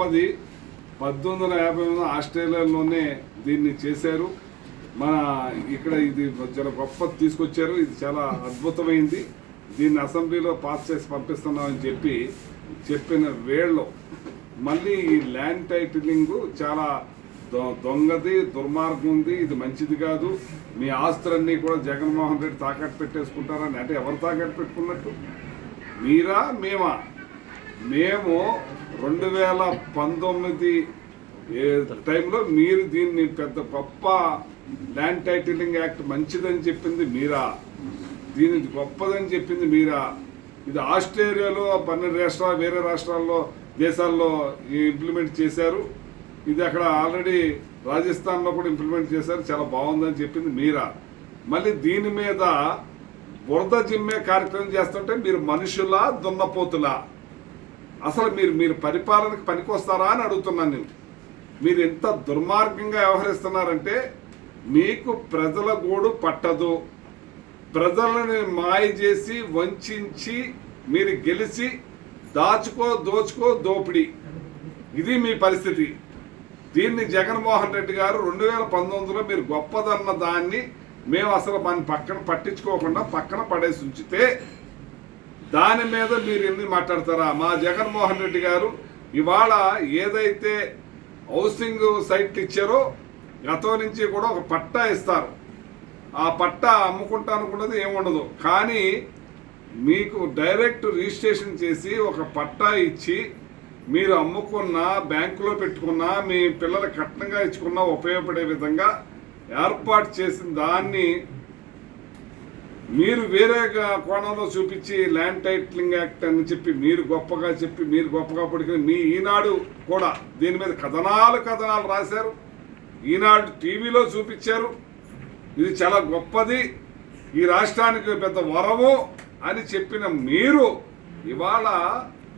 గొప్పది. 1858 ఆస్ట్రేలియాలోనే దీన్ని చేశారు. మన ఇక్కడ ఇది చాలా గొప్పది తీసుకొచ్చారు. ఇది చాలా అద్భుతమైంది. దీన్ని అసెంబ్లీలో పాస్ చేసి పంపిస్తున్నామని చెప్పిన వేళ్ళు మళ్ళీ ఈ ల్యాండ్ టైటిలింగ్ చాలా దొంగది, దుర్మార్గం ఉంది, ఇది మంచిది కాదు, మీ ఆస్తులన్నీ కూడా జగన్మోహన్ రెడ్డి తాకట్టు పెట్టేసుకుంటారని. అంటే ఎవరు తాకట్టు పెట్టుకున్నట్టు? మీరా మేమా? మేము 2019 టైంలో మీరు దీన్ని పెద్ద గొప్ప ల్యాండ్ టైటిలింగ్ యాక్ట్ మంచిదని చెప్పింది మీరా? దీని గొప్పదని చెప్పింది మీరా? ఇది ఆస్ట్రేలియాలో 12 రాష్ట్రాలు వేరే రాష్ట్రాల్లో దేశాల్లో ఇంప్లిమెంట్ చేశారు. ఇది అక్కడ ఆల్రెడీ రాజస్థాన్లో కూడా ఇంప్లిమెంట్ చేశారు. చాలా బాగుందని చెప్పింది మీరా? మళ్ళీ దీని మీద బురద జిమ్మే కార్యక్రమం చేస్తుంటే మీరు మనుషులా దున్నపోతులా? అసలు మీరు పరిపాలనకు పనికొస్తారా అని అడుగుతున్నాను నేను. మీరు ఎంత దుర్మార్గంగా వ్యవహరిస్తున్నారంటే మీకు ప్రజల గోడు పట్టదు. ప్రజలని మాయ చేసి వంచి మీరు గెలిచి దోచుకో దోపిడి, ఇది మీ పరిస్థితి. దీన్ని జగన్మోహన్ రెడ్డి గారు 2019లో మీరు గొప్పదన్న దాన్ని మేము అసలు మన పక్కన పట్టించుకోకుండా పక్కన పడేసి ఉంచితే దాని మీద మీరు ఎన్ని మాట్లాడతారా? మా జగన్మోహన్ రెడ్డి గారు ఇవాళ ఏదైతే హౌసింగ్ సైట్లు ఇచ్చారో గతం నుంచి కూడా ఒక పట్టా ఇస్తారు. ఆ పట్టా అమ్ముకుంటా అనుకున్నది ఏముండదు, కానీ మీకు డైరెక్ట్ రిజిస్ట్రేషన్ చేసి ఒక పట్టా ఇచ్చి మీరు అమ్ముకున్నా, బ్యాంకులో పెట్టుకున్నా, మీ పిల్లల కట్నంగా ఇచ్చుకున్నా ఉపయోగపడే విధంగా ఏర్పాటు చేసిన దాన్ని మీరు వేరే కోణంలో చూపించి ల్యాండ్ టైటిలింగ్ యాక్ట్ అని చెప్పి మీరు గొప్పగా పడుకుని మీ ఈనాడు కూడా దీని మీద కథనాలు రాశారు. ఈనాడు టీవీలో చూపించారు. ఇది చాలా గొప్పది, ఈ రాష్ట్రానికి పెద్ద వరము అని చెప్పిన మీరు ఇవాళ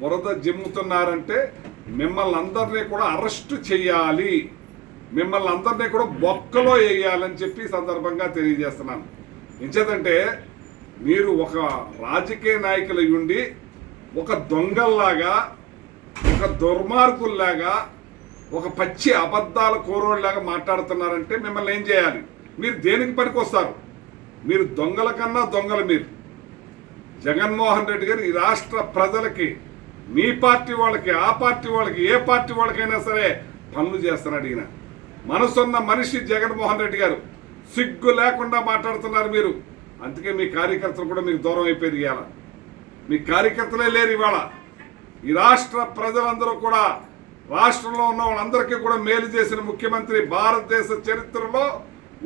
బురద జిమ్ముతున్నారంటే మిమ్మల్ని అందరినీ కూడా అరెస్టు చేయాలి, మిమ్మల్ని అందరినీ కూడా బొక్కలో వేయాలని చెప్పి సందర్భంగా తెలియజేస్తున్నాను. ఎంచేతంటే మీరు ఒక రాజకీయ నాయకులు ఉండి ఒక దొంగల్లాగా, ఒక దుర్మార్గుల్లాగా, ఒక పచ్చి అబద్ధాల కోరోళ్ళలాగా మాట్లాడుతున్నారంటే మిమ్మల్ని ఏం చేయాలి? మీరు దేనికి పనికొస్తారు? మీరు దొంగల కన్నా దొంగలు. మీరు జగన్మోహన్ రెడ్డి గారు ఈ రాష్ట్ర ప్రజలకి, మీ పార్టీ వాళ్ళకి, ఆ పార్టీ వాళ్ళకి, ఏ పార్టీ వాళ్ళకైనా సరే పనులు చేస్తున్నాడు ఈయన. మనసున్న మనిషి జగన్మోహన్ రెడ్డి గారు. సిగ్గు లేకుండా మాట్లాడుతున్నారు మీరు. అందుకే మీ కార్యకర్తలు కూడా మీకు దూరం అయిపోయారు. ఇవాళ మీ కార్యకర్తలే లేరు. ఇవాళ ఈ రాష్ట్ర ప్రజలందరూ కూడా, రాష్ట్రంలో ఉన్న వాళ్ళందరికీ కూడా మేలు చేసిన ముఖ్యమంత్రి భారతదేశ చరిత్రలో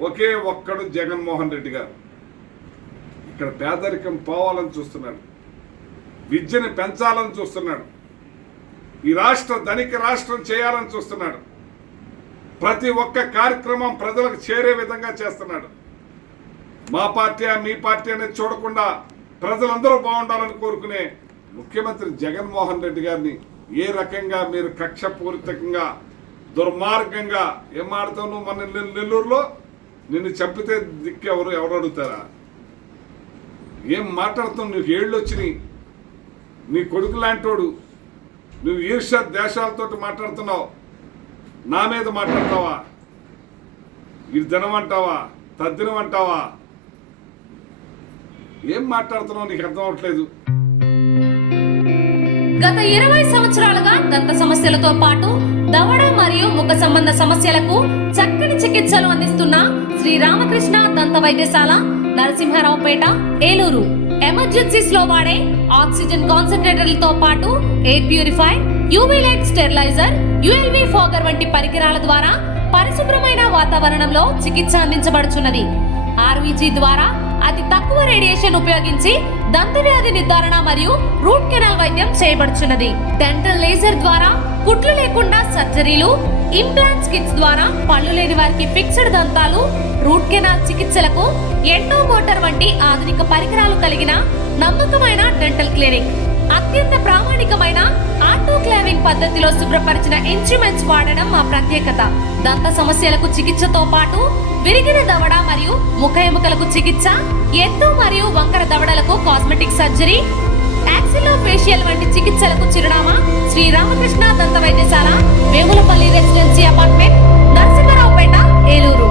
ఒకే ఒక్కడు జగన్మోహన్ రెడ్డి గారు. ఇక్కడ పేదరికం పోవాలని చూస్తున్నాడు, విద్యను పెంచాలని చూస్తున్నాడు, ఈ రాష్ట్ర ధనిక రాష్ట్రం చేయాలని చూస్తున్నాడు. ప్రతి ఒక్క కార్యక్రమం ప్రజలకు చేరే విధంగా చేస్తున్నాడు. మా పార్టీ మీ పార్టీ అనేది చూడకుండా ప్రజలందరూ బాగుండాలని కోరుకునే ముఖ్యమంత్రి జగన్మోహన్ రెడ్డి గారిని ఏ రకంగా మీరు కక్షపూరితంగా, దుర్మార్గంగా ఏం మాడతావు? నువ్వు మన నెల్లూరులో నిన్ను చంపితే దిక్కు ఎవరు అడుగుతారా? ఏం మాట్లాడుతావు? నీకు ఏళ్ళు వచ్చినాయి, నీ కొడుకు లాంటోడు, నువ్వు ఈర్ష్య దేశాలతో మాట్లాడుతున్నావు. నా మీద మాట్లాడతావా? ఇది దినమంటావా? తద్దినమంటావా? ఏం మాట్లాడుతున్నావు? నీకు అర్థం అవట్లేదు. గత 20 సంవత్సరాలుగా దంత సమస్యలతో పాటు దవడ మరియు ముఖ సంబంధ సమస్యలకు చక్కని చికిత్సలు అందిస్తున్న శ్రీ రామకృష్ణ దంత వైద్యశాల, నరసింహారావుపేట, ఏలూరు. ఎమర్జెన్సీస్ లో వాడే ఆక్సిజన్ కాన్సంట్రేటర్లతో పాటు air purifier, UV light steriliser, ULV fogger వంటి పరికరాల ద్వారా పరిశుభ్రమైన వాతావరణంలో చికిత్స అందించబడుచున్నది. ఆర్వీజీ ద్వారా అతి తక్కువ రేడియేషన్ ఉపయోగించి దంత వ్యాధి నిర్ధారణ మరియు రూట్ కెనాల్ వైద్యం చేయబడుచున్నది. డెంటల్ లేజర్ ద్వారా కుట్లు లేకుండా సర్జరీలు, ఇంప్లాంట్స్ కిట్స్ ద్వారా పళ్ళు లేని వారికి ఫిక్స్డ్ దంతాలు, రూట్ కెనాల్ చికిత్సలకు ఎండో మోటార్ వంటి ఆధునిక పరికరాలు కలిగిన నమ్మకమైన డెంటల్ క్లినిక్. అత్యంత ప్రామాణికమైన ఆటోక్లావింగ్ పద్ధతిలో శుభ్రపరిచిన ఇన్స్ట్రుమెంట్స్ వాడడం మా ప్రత్యేకత. దంత సమస్యలకు చికిత్సతో పాటు విరిగిన దవడ మరియు ముఖ ఎముకలకు చికిత్స, ఎత్తు మరియు వంకర దవడలకు కాస్మెటిక్ సర్జరీ, యాక్సిలోఫేషియల్ వంటి చికిత్సలకు చిరునామా శ్రీ రామకృష్ణ దంత వైద్యశాల, వేములపల్లి రెసిడెన్సీ అపార్ట్మెంట్, నరసింహారావుపేట, ఏలూరు.